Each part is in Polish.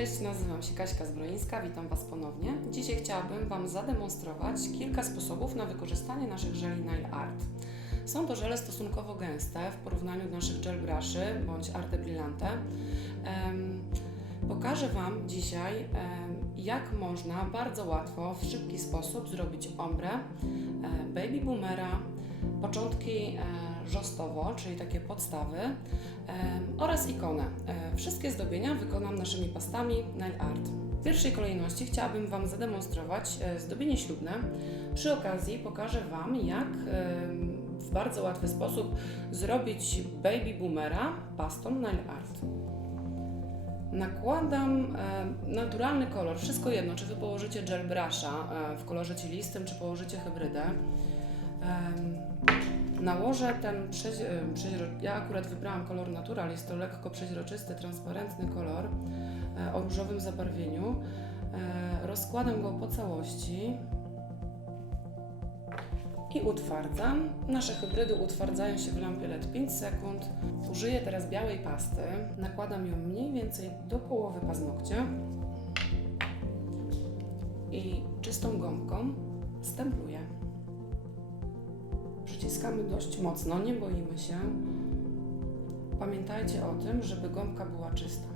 Cześć, nazywam się Kaśka Zbroińska, witam Was ponownie. Dzisiaj chciałabym Wam zademonstrować kilka sposobów na wykorzystanie naszych żeli Nail Art. Są to żele stosunkowo gęste w porównaniu do naszych gel bruszy bądź Arte Brillante. Pokażę Wam dzisiaj, jak można bardzo łatwo, w szybki sposób zrobić ombre, baby boomera, początki żostowo, czyli takie podstawy, oraz ikonę. Wszystkie zdobienia wykonam naszymi pastami Nail Art. W pierwszej kolejności chciałabym Wam zademonstrować zdobienie ślubne. Przy okazji pokażę Wam, jak w bardzo łatwy sposób zrobić baby boomera pastą Nail Art. Nakładam naturalny kolor, wszystko jedno, czy Wy położycie gel brusha w kolorze cielistym, czy położycie hybrydę. Nałożę ten ja akurat wybrałam kolor Natural, jest to lekko przeźroczysty, transparentny kolor o różowym zabarwieniu. Rozkładam go po całości i utwardzam. Nasze hybrydy utwardzają się w lampie LED 5 sekund. Użyję teraz białej pasty. Nakładam ją mniej więcej do połowy paznokcia i czystą gąbką stempluję. Przyciskamy dość mocno, nie boimy się. Pamiętajcie o tym, żeby gąbka była czysta.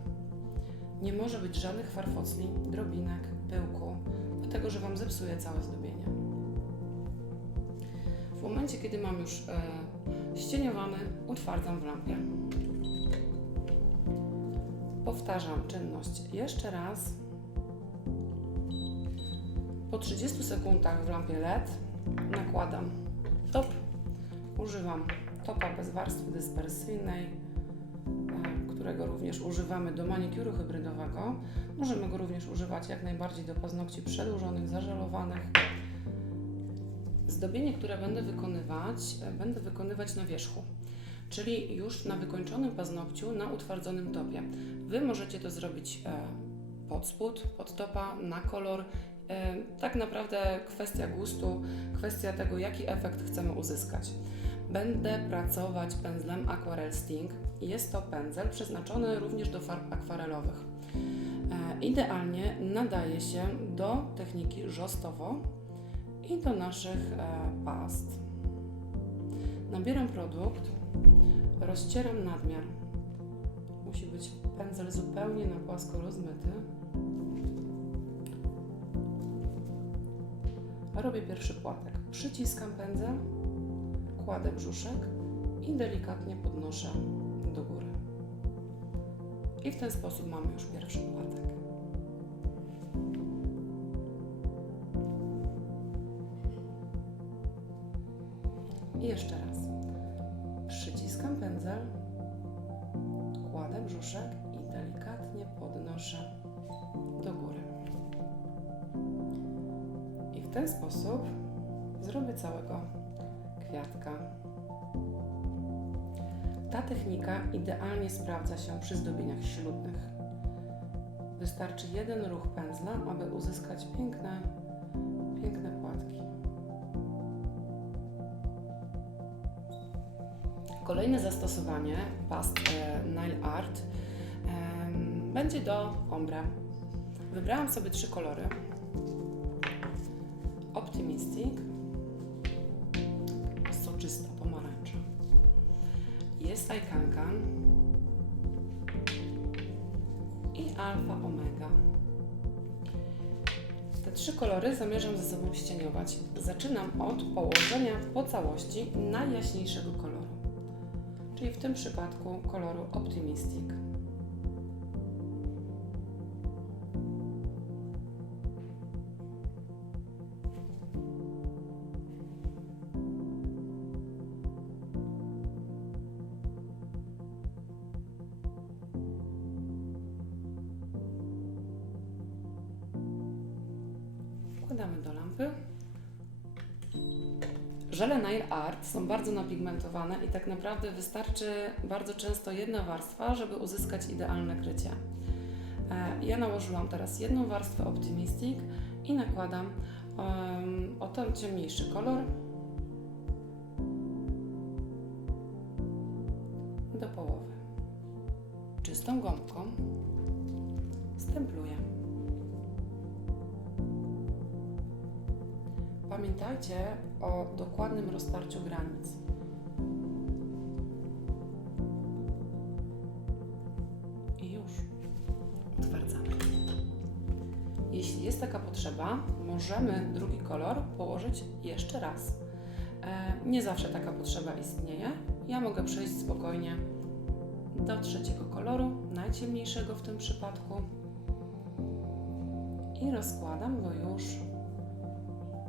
Nie może być żadnych farfocli, drobinek, pyłku, dlatego że Wam zepsuje całe zdobienie. W momencie, kiedy mam już ścieniowany, utwardzam w lampie. Powtarzam czynność jeszcze raz. Po 30 sekundach w lampie LED nakładam top. Używam topa bez warstwy dyspersyjnej, którego również używamy do manikuru hybrydowego. Możemy go również używać jak najbardziej do paznokci przedłużonych, zażelowanych. Zdobienie, które będę wykonywać na wierzchu, czyli już na wykończonym paznokciu, na utwardzonym topie. Wy możecie to zrobić pod spód, pod topa, na kolor. Tak naprawdę kwestia gustu, kwestia tego, jaki efekt chcemy uzyskać. Będę pracować pędzlem Aquarel Sting. Jest to pędzel przeznaczony również do farb akwarelowych. Idealnie nadaje się do techniki żostowo i do naszych past. Nabieram produkt, rozcieram nadmiar. Musi być pędzel zupełnie na płasko rozmyty. Robię pierwszy płatek. Przyciskam pędzel, kładę brzuszek i delikatnie podnoszę do góry. I w ten sposób mamy już pierwszy płatek. I jeszcze raz. Przyciskam pędzel, kładę brzuszek i delikatnie podnoszę do góry. I w ten sposób zrobię całego kwiatka. Ta technika idealnie sprawdza się przy zdobieniach ślubnych. Wystarczy jeden ruch pędzla, aby uzyskać piękne płatki. Kolejne zastosowanie past Nail Art będzie do ombre. Wybrałam sobie 3 kolory. Optimistic, soczysta pomarańcza. Jest Ikankan i Alfa Omega. Te 3 kolory zamierzam ze sobą ścieniować. Zaczynam od położenia po całości najjaśniejszego koloru, czyli w tym przypadku koloru Optimistic. Wkładamy do lampy. Żele Nail Art są bardzo napigmentowane i tak naprawdę wystarczy bardzo często jedna warstwa, żeby uzyskać idealne krycie. Ja nałożyłam teraz jedną warstwę Optimistic i nakładam o ten ciemniejszy kolor do połowy. Czystą gąbką stempluję. Pamiętajcie o dokładnym roztarciu granic. I już utwardzamy. Jeśli jest taka potrzeba, możemy drugi kolor położyć jeszcze raz. Nie zawsze taka potrzeba istnieje. Ja mogę przejść spokojnie do trzeciego koloru, najciemniejszego w tym przypadku, i rozkładam go już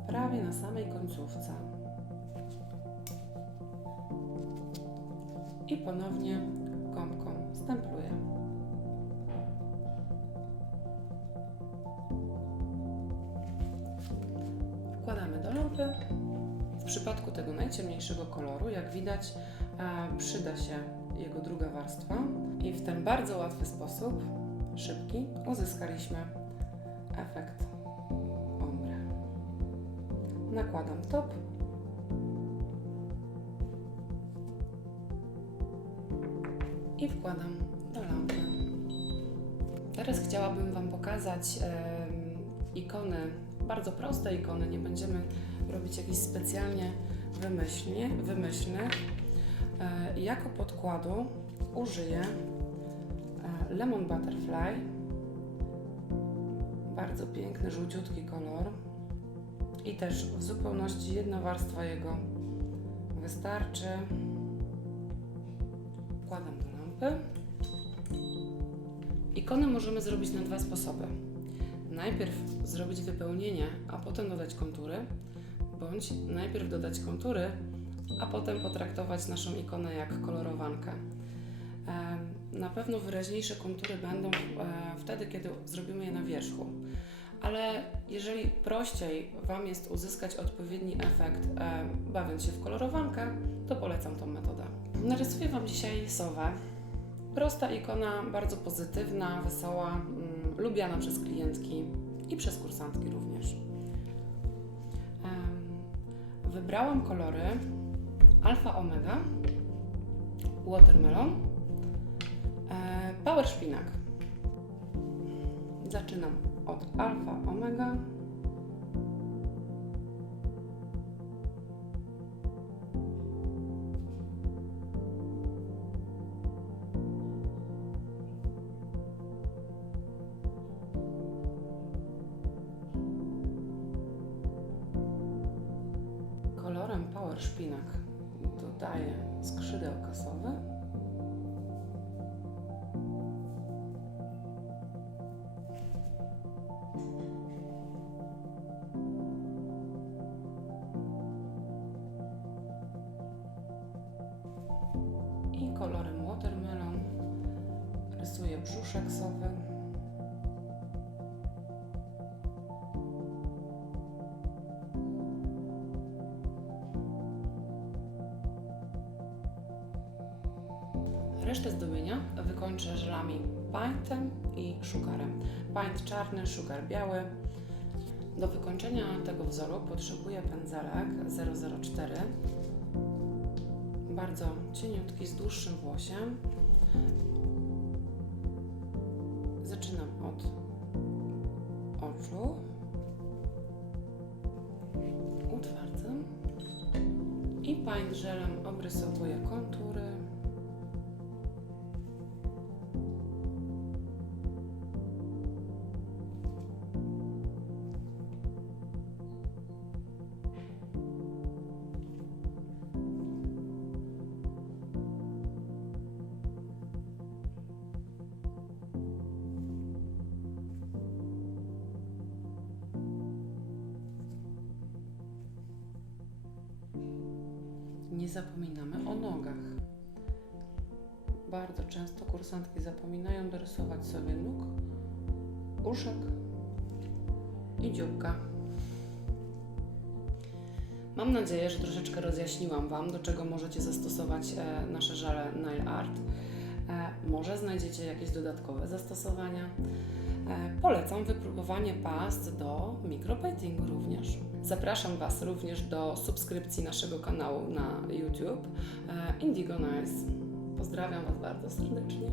prawie na samej końcówce. I ponownie gąbką stempluję. Wkładamy do lampy. W przypadku tego najciemniejszego koloru, jak widać, przyda się jego druga warstwa i w ten bardzo łatwy sposób, szybki, uzyskaliśmy efekt ombre. Nakładam top i wkładam do lampy. Teraz chciałabym Wam pokazać ikony, bardzo proste ikony, nie będziemy robić jakichś specjalnie wymyślnych. Jako podkładu użyję Lemon Butterfly, bardzo piękny, żółciutki kolor i też w zupełności jedna warstwa jego wystarczy. Wkładam do lampy. Ikony możemy zrobić na dwa sposoby. Najpierw zrobić wypełnienie, a potem dodać kontury, bądź najpierw dodać kontury, a potem potraktować naszą ikonę jak kolorowankę. Na pewno wyraźniejsze kontury będą wtedy, kiedy zrobimy je na wierzchu. Ale jeżeli prościej Wam jest uzyskać odpowiedni efekt, bawiąc się w kolorowankę, to polecam tą metodę. Narysuję Wam dzisiaj sowę. Prosta ikona, bardzo pozytywna, wesoła, lubiana przez klientki i przez kursantki również. Wybrałam kolory Alfa Omega, Watermelon, Power Szpinak. Zaczynam od Alfa Omega. Kolorem Power Szpinak dodaję skrzydeł kasowe. I kolorem Watermelon rysuję brzuszek sowy. Resztę zdobienia wykończę żelami Paintem i Sugarem. Paint czarny, Sugar biały. Do wykończenia tego wzoru potrzebuję pędzelek 004, bardzo cieniutki, z dłuższym włosiem. Zaczynam od oczu, utwardzam i paint żelem obrysowuję kontury. Nie zapominamy o nogach. Bardzo często kursantki zapominają dorysować sobie nóg, uszek i dzióbka. Mam nadzieję, że troszeczkę rozjaśniłam Wam, do czego możecie zastosować nasze żele Nail Art. Może znajdziecie jakieś dodatkowe zastosowania. Polecam wypróbowanie past do micropaintingu również. Zapraszam Was również do subskrypcji naszego kanału na YouTube Indigo Nails. Pozdrawiam Was bardzo serdecznie.